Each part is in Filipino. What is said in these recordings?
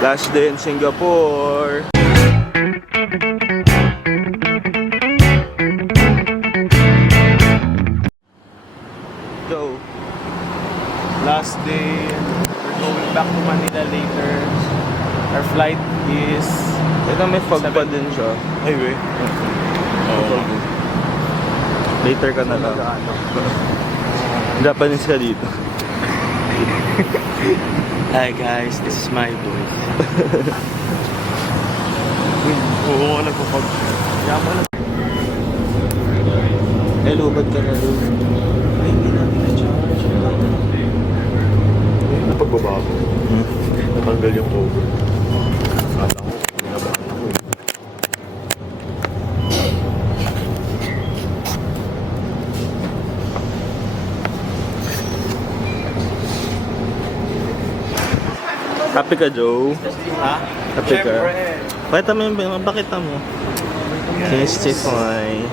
Last day in Singapore. So, last day. We're going back to Manila later. Our flight is... Ito may fog pa din siya. Highway. Oo. Later ka na lang. Japanese ka dito. Hi guys, this is my voice. Oo, nagpapag. Hello, ba't ka na doon? Ay, hindi namin na-charge. Pagbaba ko, natanggal yung cover. Kala ko, pinabahan ako eh. Happy ka, Joe? Ha? Happy ka? Pakita mo yung bakita mo. Testify.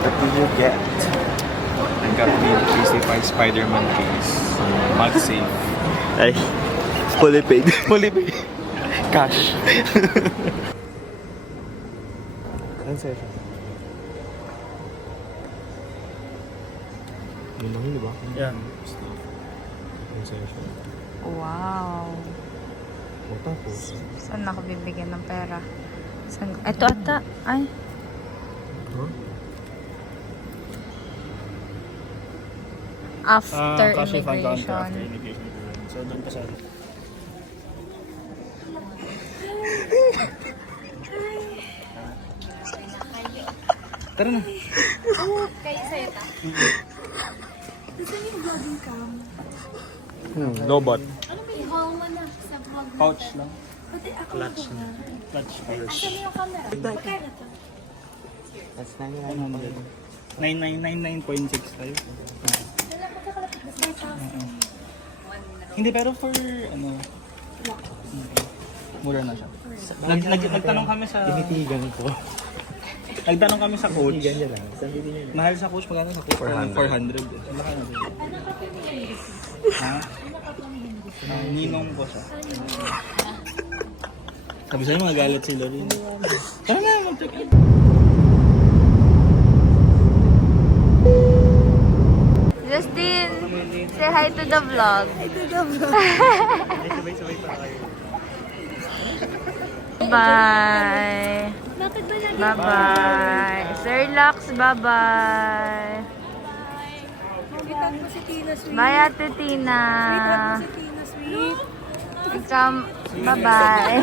What did you get? I got me a PC5 Spider-Man case. MagSafe. Ay, fully paid. Fully paid. Cash. Ano sa'yo siya? Yun lang yun, diba? Yan. Ano sa'yo siya? Wow. O tapos? Saan ako bibigyan ng pera? Saan? Ito ata. Ay. Huh? After Cash refund down to immigration. after immigration. So, doon pa sa... Tara na. No bot. Pouch lang. Clutch na. Clutch pouch. That's 100. 9999.6 tayo. Hindi, pero for ano, mura na siya. Nagtanong kami sa... Tinitigan ko. Nagtanong kami sa coach. Tinitigan niya lang. Saan titignan niya? Mahal sa coach, magkano sa coach? 400. Laki na din. Ha? Ninong ko siya. Sabi sa'yo, magalit si Lorin. Tara na, mag-check in. Justin, say hi to the vlog. Sabay-sabay pa kayo. Bye. Bye-bye. Sir Lux, bye-bye. Sweet mo si Tina, sweet. Bye, Ate Tina. Sweet mo si Tina, sweet. Ikaw, bye-bye.